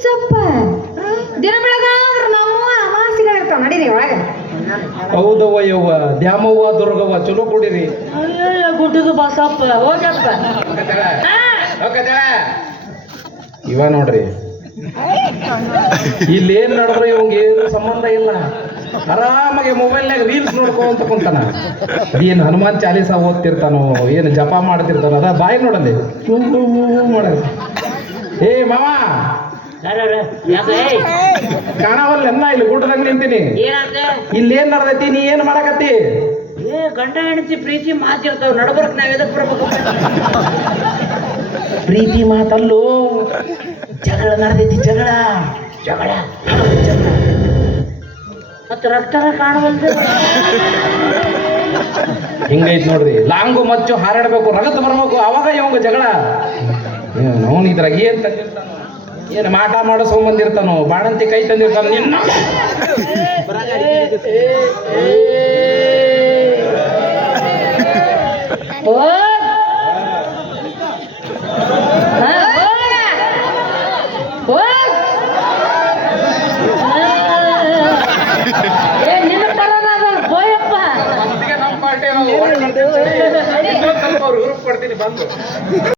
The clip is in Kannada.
ಹುಚ್ಚಪ್ಪ ದಿನ ಬೆಳಗಾದ್ರ ನಮ್ಮ ಅಮಾಸಿಗಳಿರ್ತಾವ ನಡೀರಿ ಒಳಗ. ಹೌದವ್ವ ಯವ್ವ ದ್ಯಾಮವ್ವ ದುರ್ಗವ್ವ ಚಲೋ ಕುಡೀರಿ. ಗುಡ್ಡದು ಬಸಪ್ಪ ಹೋಗಪ್ಪ. ಇವ ನೋಡ್ರಿ ಇಲ್ಲಿ ಏನ್ ನೋಡಿದ್ರೆ ಇವಂಗ ಏನು ಸಂಬಂಧ ಇಲ್ಲ. ಆರಾಮಾಗಿ ಮೊಬೈಲ್ನಾಗ ರೀಲ್ಸ್ ನೋಡ್ಕೊಂತ ಕುಂತಾನ. ಏನ್ ಹನುಮಾನ್ ಚಾಲೀಸ ಓದ್ತಿರ್ತಾನೋ ಏನು ಜಪ ಮಾಡ್ತಿರ್ತಾನೋ ಅದ ಬಾಯಿ ನೋಡಲ್ಲಿ ನೋಡ. ಏ ಮಾವ ಕಾಣವಲ್ಲ ಎಲ್ಲ ಇಲ್ಲಿ ಗುಡ್ಡದಾಗ ನಿಂತೀನಿ. ಇಲ್ಲಿ ಏನ್ ನಡ್ದೈತಿ ನೀ ಏನ್ ಮಾಡಕತ್ತಿ? ಗಂಡ ಹೆಂಡತಿ ಪ್ರೀತಿ ಮಾತಿರ್ತಾವ ನಡ್ಬರ್ಕ್ ನಾವ್ ಎದಕ್ ಬರ್ಬೇಕು? ಪ್ರೀತಿ ಮಾತಲ್ಲೂ ಜಗಳ ನಡೆದೈತಿ. ಜಗಳ ಜಗಳ ಮತ್ತ ರಕ್ತನ ಕಾಣವಲ್ದು. ಹಿಂಗೈತ್ ನೋಡ್ರಿ. ಲಾಂಗು ಮಚ್ಚು ಹಾರಾಡ್ಬೇಕು, ರಗತ್ ಬರ್ಬೇಕು, ಅವಾಗ ಇವಂಗ ಜಗಳ. ಅವನು ಇದ್ರಾಗ ಏನ್ ತಂದಿರ್ತಾನೋ, ಏನ್ ಮಾಟ ಮಾಡೋ ಸಂಬಂಧಿರ್ತಾನೋ, ಬಾಣಂತಿ ಕೈ ತಂದಿರ್ತಾನ. ನಿನ್ನ ಹೋಯಪ್ಪ ನಮ್ಮ ಪಾರ್ಟಿ ಕೊಡ್ತೀನಿ ಬಂದು.